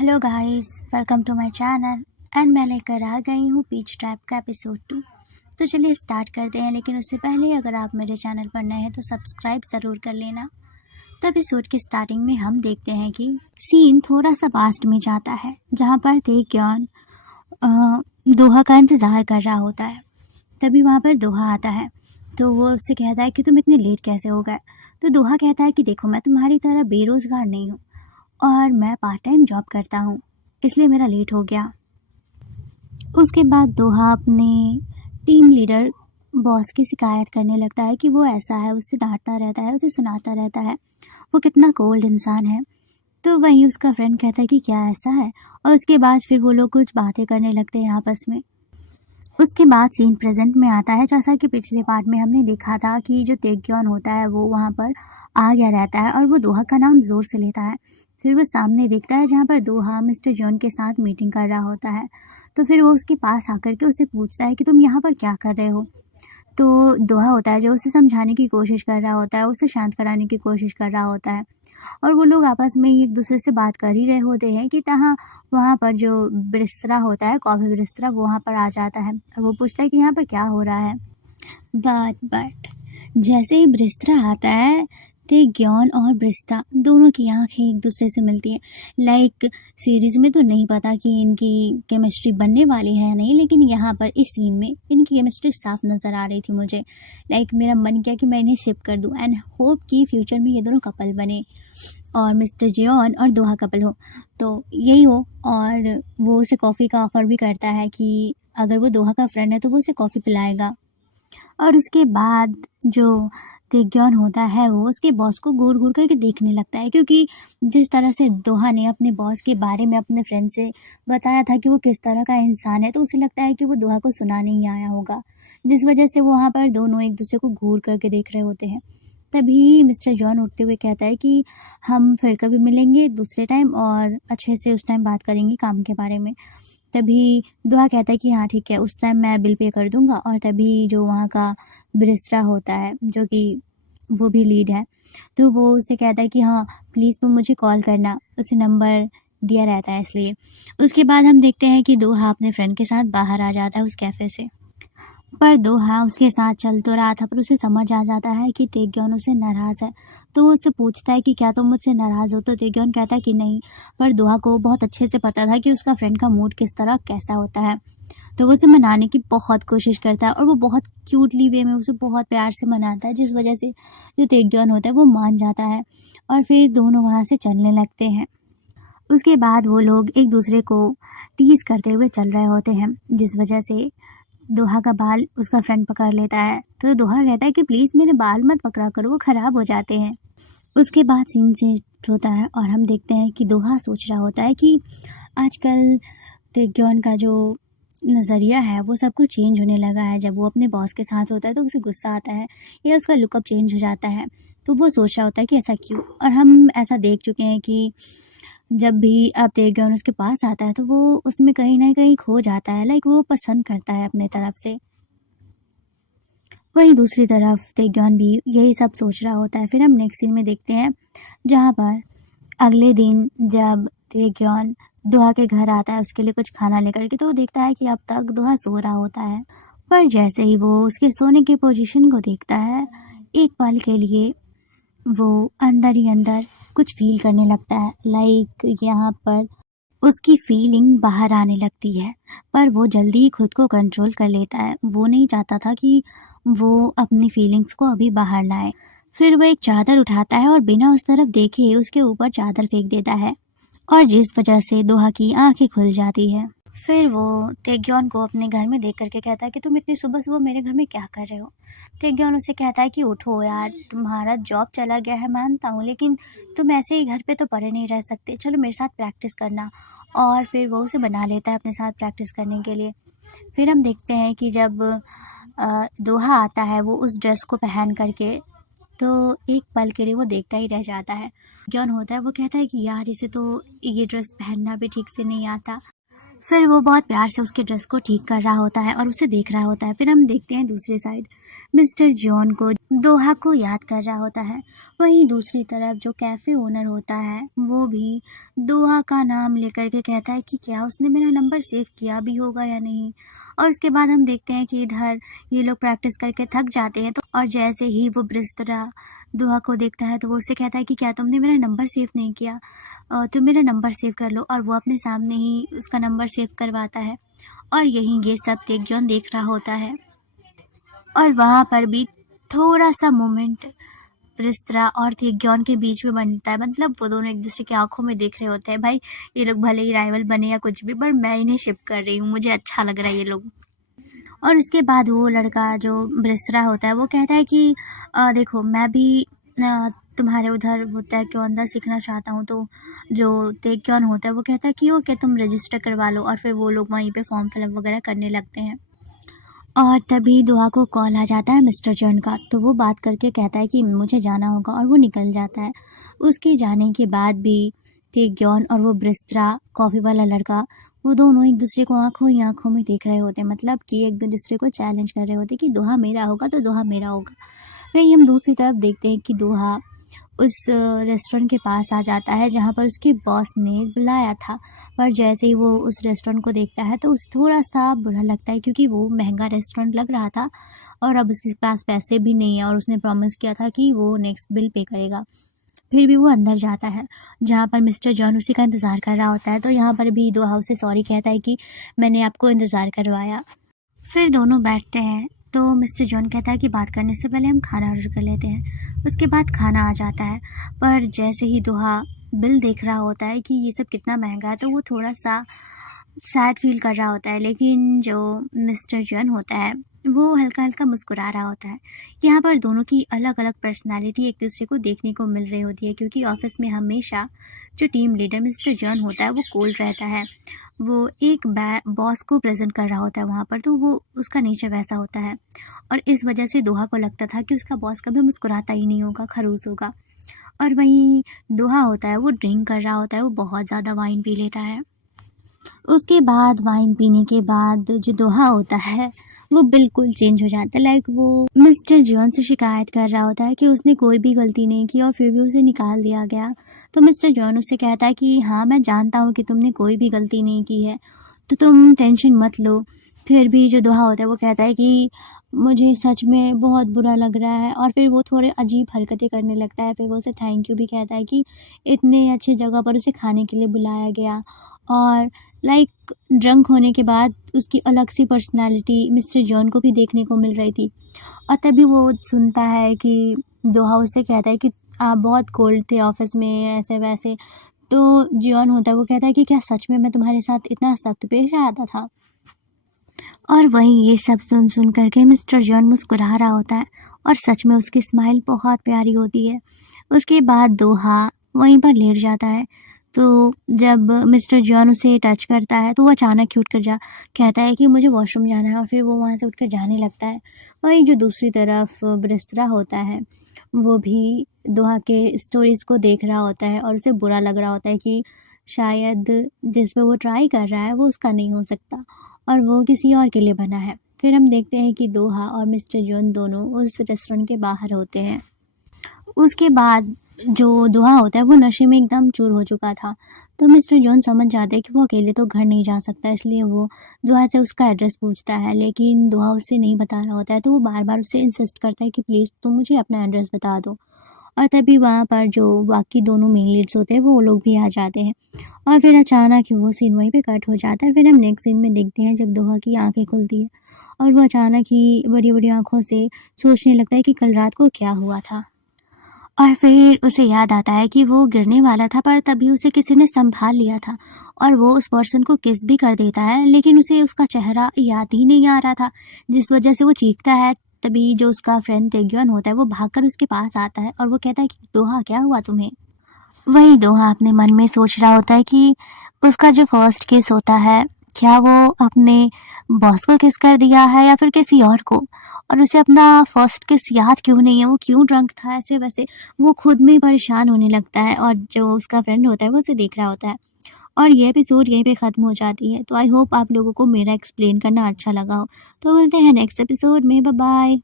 Hello guys, welcome to my channel and मैं लेकर आ गई हूँ पीच ट्रैप का एपिसोड 2। तो चलिए स्टार्ट करते हैं, लेकिन उससे पहले अगर आप मेरे चैनल पर नए हैं तो सब्सक्राइब ज़रूर कर लेना। तो एपिसोड की स्टार्टिंग में हम देखते हैं कि सीन थोड़ा सा पास्ट में जाता है, जहाँ पर ताecyeon दोहा का इंतज़ार कर रहा होता है। तभी वहाँ पर दोहा आता है, तो वो उससे कहता है कि तुम इतने लेट कैसे हो गए। तो दोहा कहता है कि देखो, मैं तुम्हारी तरह बेरोज़गार नहीं हूँ और मैं पार्ट टाइम जॉब करता हूँ, इसलिए मेरा लेट हो गया। उसके बाद दोहा अपने टीम लीडर बॉस की शिकायत करने लगता है कि वो ऐसा है, उससे डांटता रहता है, उसे सुनाता रहता है, वो कितना कोल्ड इंसान है। तो वहीं उसका फ्रेंड कहता है कि क्या ऐसा है, और उसके बाद फिर वो लोग कुछ बातें करने लगते हैं आपस में। उसके बाद सीन प्रेजेंट में आता है, जैसा कि पिछले पार्ट में हमने देखा था कि जो ताecyeon होता है वो वहाँ पर आ गया रहता है और वो दोहा का नाम ज़ोर से लेता है। फिर वो सामने देखता है जहाँ पर दोहा मिस्टर जॉन के साथ मीटिंग कर रहा होता है। तो फिर वो उसके पास आकर के उसे पूछता है कि तुम यहाँ पर क्या कर रहे हो। तो दोहा होता है जो उसे समझाने की कोशिश कर रहा होता है, उसे शांत कराने की कोशिश कर रहा होता है, और वो लोग आपस में एक दूसरे से बात कर ही रहे होते हैं कि तहाँ वहाँ पर जो बिस्तरा होता है, कॉफ़ी बिस्तरा, वो वहाँ पर आ जाता है और वो पूछता है कि यहाँ पर क्या हो रहा है। बट जैसे ही ब्रिस्त्रा आता है, ताecyeon और ब्रिस्ता दोनों की आंखें एक दूसरे से मिलती हैं। लाइक सीरीज में तो नहीं पता कि इनकी केमिस्ट्री बनने वाली है या नहीं, लेकिन यहाँ पर इस सीन में इनकी केमिस्ट्री साफ नज़र आ रही थी मुझे। लाइक मेरा मन किया कि मैं इन्हें शिप कर दूँ एंड होप कि फ्यूचर में ये दोनों कपल बने और मिस्टर जियोन और दोहा कपल हो, तो यही हो। और वो उसे कॉफ़ी का ऑफ़र भी करता है कि अगर वो दोहा का फ्रेंड है तो वो उसे कॉफ़ी पिलाएगा। और उसके बाद जो ताecyeon होता है वो उसके बॉस को घूर घूर करके देखने लगता है, क्योंकि जिस तरह से दोहा ने अपने बॉस के बारे में अपने फ्रेंड से बताया था कि वो किस तरह का इंसान है, तो उसे लगता है कि वो दोहा को सुनाने ही आया होगा, जिस वजह से वो वहाँ पर दोनों एक दूसरे को घूर करके देख रहे होते हैं। तभी मिस्टर जॉन उठते हुए कहता है कि हम फिर कभी मिलेंगे दूसरे टाइम और अच्छे से उस टाइम बात करेंगे काम के बारे में। तभी दोहा कहता है कि हाँ ठीक है, उस टाइम मैं बिल पे कर दूंगा। और तभी जो वहाँ का ब्रिस्ट्रा होता है, जो कि वो भी लीड है, तो वो उससे कहता है कि हाँ प्लीज़ तुम मुझे कॉल करना, उसे नंबर दिया रहता है इसलिए। उसके बाद हम देखते हैं कि दोहा अपने फ्रेंड के साथ बाहर आ जाता है उस कैफ़े से। पर दोहा उसके साथ चल तो रहा था, पर उसे समझ आ जाता है कि ताecyeon उससे नाराज़ है। तो वो उससे पूछता है कि क्या तुम मुझसे नाराज़ हो, तो ताecyeon कहता है कि नहीं। पर दोहा को बहुत अच्छे से पता था कि उसका फ्रेंड का मूड किस तरह कैसा होता है, तो वो उसे मनाने की बहुत कोशिश करता है और वो बहुत क्यूटली वे में उसे बहुत प्यार से मनाता है, जिस वजह से जो ताecyeon होता है वो मान जाता है और फिर दोनों वहाँ से चलने लगते हैं। उसके बाद वो लोग एक दूसरे को टीज़ करते हुए चल रहे होते हैं, जिस वजह से दोहा का बाल उसका फ्रेंड पकड़ लेता है। तो दोहा कहता है कि प्लीज़ मेरे बाल मत पकड़ा करो, वो ख़राब हो जाते हैं। उसके बाद सीन चेंज होता है और हम देखते हैं कि दोहा सोच रहा होता है कि आजकल ताecyeon का जो नज़रिया है वो सब कुछ चेंज होने लगा है। जब वो अपने बॉस के साथ होता है तो उसे गुस्सा आता है या उसका लुकअप चेंज हो जाता है, तो वो सोच रहा होता है कि ऐसा क्यों। और हम ऐसा देख चुके हैं कि जब भी अब ताecyeon उसके पास आता है तो वो उसमें कहीं ना कहीं खो जाता है, लाइक वो पसंद करता है अपने तरफ से। वहीं दूसरी तरफ ताecyeon भी यही सब सोच रहा होता है। फिर हम नेक्स्ट सीन में देखते हैं, जहाँ पर अगले दिन जब ताecyeon दोहा के घर आता है उसके लिए कुछ खाना लेकर के, तो वो देखता है कि अब तक दोहा सो रहा होता है। पर जैसे ही वो उसके सोने की पोजीशन को देखता है, एक पल के लिए वो अंदर ही अंदर कुछ फील करने लगता है। लाइक यहाँ पर उसकी फीलिंग बाहर आने लगती है, पर वो जल्दी ही खुद को कंट्रोल कर लेता है। वो नहीं चाहता था कि वो अपनी फीलिंग्स को अभी बाहर लाए। फिर वो एक चादर उठाता है और बिना उस तरफ देखे उसके ऊपर चादर फेंक देता है, और जिस वजह से दोहा की आंखें खुल जाती है। फिर वो ताecyeon को अपने घर में देख करके कहता है कि तुम इतनी सुबह सुबह मेरे घर में क्या कर रहे हो। ताecyeon उससे कहता है कि उठो यार, तुम्हारा जॉब चला गया है मानता हूँ, लेकिन तुम ऐसे ही घर पे तो पड़े नहीं रह सकते, चलो मेरे साथ प्रैक्टिस करना। और फिर वो उसे बना लेता है अपने साथ प्रैक्टिस करने के लिए। फिर हम देखते हैं कि जब दोहा आता है वो उस ड्रेस को पहन करके, तो एक पल के लिए वो देखता ही रह जाता है। ताecyeon होता है वो कहता है कि यार इसे तो ये ड्रेस पहनना भी ठीक से नहीं आता। फिर वो बहुत प्यार से उसके ड्रेस को ठीक कर रहा होता है और उसे देख रहा होता है। फिर हम देखते हैं दूसरी साइड मिस्टर जॉन को दोहा को याद कर रहा होता है। वहीं दूसरी तरफ जो कैफ़े ओनर होता है वो भी दोहा का नाम लेकर के कहता है कि क्या उसने मेरा नंबर सेव किया भी होगा या नहीं। और उसके बाद हम देखते हैं कि इधर ये लोग प्रैक्टिस करके थक जाते हैं, तो और जैसे ही वो ब्रिस्त्रा दोहा को देखता है तो वो उससे कहता है कि क्या तुमने मेरा नंबर सेव नहीं किया, तुम मेरा नंबर सेव कर लो। और वो अपने सामने ही उसका नंबर सेव करवाता है और यहीं ये सब तेग्योन देख रहा होता है। और वहाँ पर भी थोड़ा सा मोमेंट ब्रिस्त्रा और तेग्योन के बीच में बनता है, मतलब वो दोनों एक दूसरे की आंखों में देख रहे होते हैं। भाई ये लोग भले ही राइवल बने या कुछ भी, पर मैं इन्हें शिप कर रही हूँ, मुझे अच्छा लग रहा है ये लोग। और उसके बाद वो लड़का जो ब्रिस्त्रा होता है वो कहता है कि देखो मैं भी तुम्हारे उधर वो ताइक्वांडो सीखना चाहता हूँ। तो जो ताइक्वान होता है वो कहता है कि ओके तुम रजिस्टर करवा लो। और फिर वो लोग वहीं पे फॉर्म फिलअप वगैरह करने लगते हैं। और तभी दोहा को कॉल आ जाता है मिस्टर जॉन का, तो वो बात करके कहता है कि मुझे जाना होगा और वो निकल जाता है। उसके जाने के बाद भी ताइक्वान और वो ब्रिस्त्रा कॉफ़ी वाला लड़का वो दोनों एक दूसरे को आंखों ही आंखों में देख रहे होते हैं, मतलब कि एक दूसरे को चैलेंज कर रहे होते हैं कि दोहा मेरा होगा तो दोहा मेरा होगा। वहीं हम दूसरी तरफ देखते हैं कि दोहा उस रेस्टोरेंट के पास आ जाता है जहाँ पर उसके बॉस ने बुलाया था। पर जैसे ही वो उस रेस्टोरेंट को देखता है तो उसे थोड़ा सा बुरा लगता है, क्योंकि वो महंगा रेस्टोरेंट लग रहा था और अब उसके पास पैसे भी नहीं है और उसने प्रॉमिस किया था कि वो नेक्स्ट बिल पे करेगा। फिर भी वो अंदर जाता है जहाँ पर मिस्टर जॉन उसी का इंतज़ार कर रहा होता है। तो यहाँ पर भी दोहा उसे सॉरी कहता है कि मैंने आपको इंतज़ार करवाया। फिर दोनों बैठते हैं तो मिस्टर जॉन कहता है कि बात करने से पहले हम खाना ऑर्डर कर लेते हैं। उसके बाद खाना आ जाता है, पर जैसे ही दोहा बिल देख रहा होता है कि ये सब कितना महंगा है तो वो थोड़ा सा सैड फील कर रहा होता है। लेकिन जो मिस्टर जॉन होता है वो हल्का हल्का मुस्कुरा रहा होता है। यहाँ पर दोनों की अलग अलग पर्सनालिटी एक दूसरे को देखने को मिल रही होती है, क्योंकि ऑफिस में हमेशा जो टीम लीडर मिस्टर जॉन होता है वो कोल्ड रहता है। वो एक बॉस को प्रेजेंट कर रहा होता है वहाँ पर, तो वो उसका नेचर वैसा होता है। और इस वजह से दोहा को लगता था कि उसका बॉस कभी मुस्कुराता ही नहीं होगा, खड़ूस होगा। और वहीं दोहा होता है वो ड्रिंक कर रहा होता है, वो बहुत ज़्यादा वाइन पी लेता है। उसके बाद वाइन पीने के बाद जो दोहा होता है वो बिल्कुल चेंज हो जाता है। लाइक वो मिस्टर जॉन से शिकायत कर रहा होता है कि उसने कोई भी गलती नहीं की और फिर भी उसे निकाल दिया गया। तो मिस्टर जॉन उससे कहता है कि हाँ मैं जानता हूँ कि तुमने कोई भी गलती नहीं की है, तो तुम टेंशन मत लो। फिर भी जो दोहा होता है वो कहता है कि मुझे सच में बहुत बुरा लग रहा है। और फिर वो थोड़े अजीब हरकतें करने लगता है। फिर वो उसे थैंक यू भी कहता है कि इतने अच्छे जगह पर उसे खाने के लिए बुलाया गया। और लाइक ड्रंक होने के बाद उसकी अलग सी पर्सनालिटी मिस्टर जॉन को भी देखने को मिल रही थी। और तभी वो सुनता है कि दोहा उससे कहता है कि आप बहुत कोल्ड थे ऑफिस में ऐसे वैसे। तो जॉन होता है वो कहता है कि क्या सच में मैं तुम्हारे साथ इतना सख्त पेश आता था। और वहीं ये सब सुन सुन करके मिस्टर जॉन मुस्कुरा रहा होता है और सच में उसकी स्माइल बहुत प्यारी होती है। उसके बाद दोहा वहीं पर लेट जाता है। तो जब मिस्टर जॉन उसे टच करता है तो वो अचानक ही उठकर कहता है कि मुझे वॉशरूम जाना है और फिर वो वहाँ से उठकर जाने लगता है। वहीं जो दूसरी तरफ ब्रिस्त्रा होता है वो भी दोहा के स्टोरीज़ को देख रहा होता है और उसे बुरा लग रहा होता है कि शायद जिस पे वो ट्राई कर रहा है वो उसका नहीं हो सकता और वो किसी और के लिए बना है। फिर हम देखते हैं कि दोहा और मिस्टर जॉन दोनों उस रेस्टोरेंट के बाहर होते हैं। उसके बाद जो दोहा होता है वो नशे में एकदम चूर हो चुका था। तो मिस्टर जॉन समझ जाते हैं कि वो अकेले तो घर नहीं जा सकता, इसलिए वो दोहा से उसका एड्रेस पूछता है। लेकिन दोहा उससे नहीं बता रहा होता है, तो वो बार बार उससे इंसिस्ट करता है कि प्लीज़ तुम मुझे अपना एड्रेस बता दो। और तभी वहाँ पर जो बाकी दोनों मेन लीड्स होते हैं वो लोग भी आ जाते हैं। और फिर अचानक ही वो सीन वहीं पे कट हो जाता है। फिर हम नेक्स्ट सीन में देखते हैं जब दोहा की आंखें खुलती है और वो अचानक ही बड़ी बड़ी आंखों से सोचने लगता है कि कल रात को क्या हुआ था। और फिर उसे याद आता है कि वो गिरने वाला था, पर तभी उसे किसी ने संभाल लिया था और वो उस पर्सन को किस भी कर देता है, लेकिन उसे उसका चेहरा याद ही नहीं आ रहा था, जिस वजह से वो चीखता है। तभी जो उसका फ्रेंड ताइक्वान होता है वो भागकर उसके पास आता है और वो कहता है कि दोहा क्या हुआ तुम्हें। वही दोहा अपने मन में सोच रहा होता है कि उसका जो फर्स्ट किस होता है क्या वो अपने बॉस को किस कर दिया है या फिर किसी और को, और उसे अपना फर्स्ट किस याद क्यों नहीं है, वो क्यों ड्रंक था ऐसे वैसे। वो खुद में ही परेशान होने लगता है और जो उसका फ्रेंड होता है वो उसे देख रहा होता है और ये एपिसोड यहीं पे ख़त्म हो जाती है। तो आई होप आप लोगों को मेरा एक्सप्लेन करना अच्छा लगा हो। तो मिलते हैं नेक्स्ट एपिसोड में। Bye bye.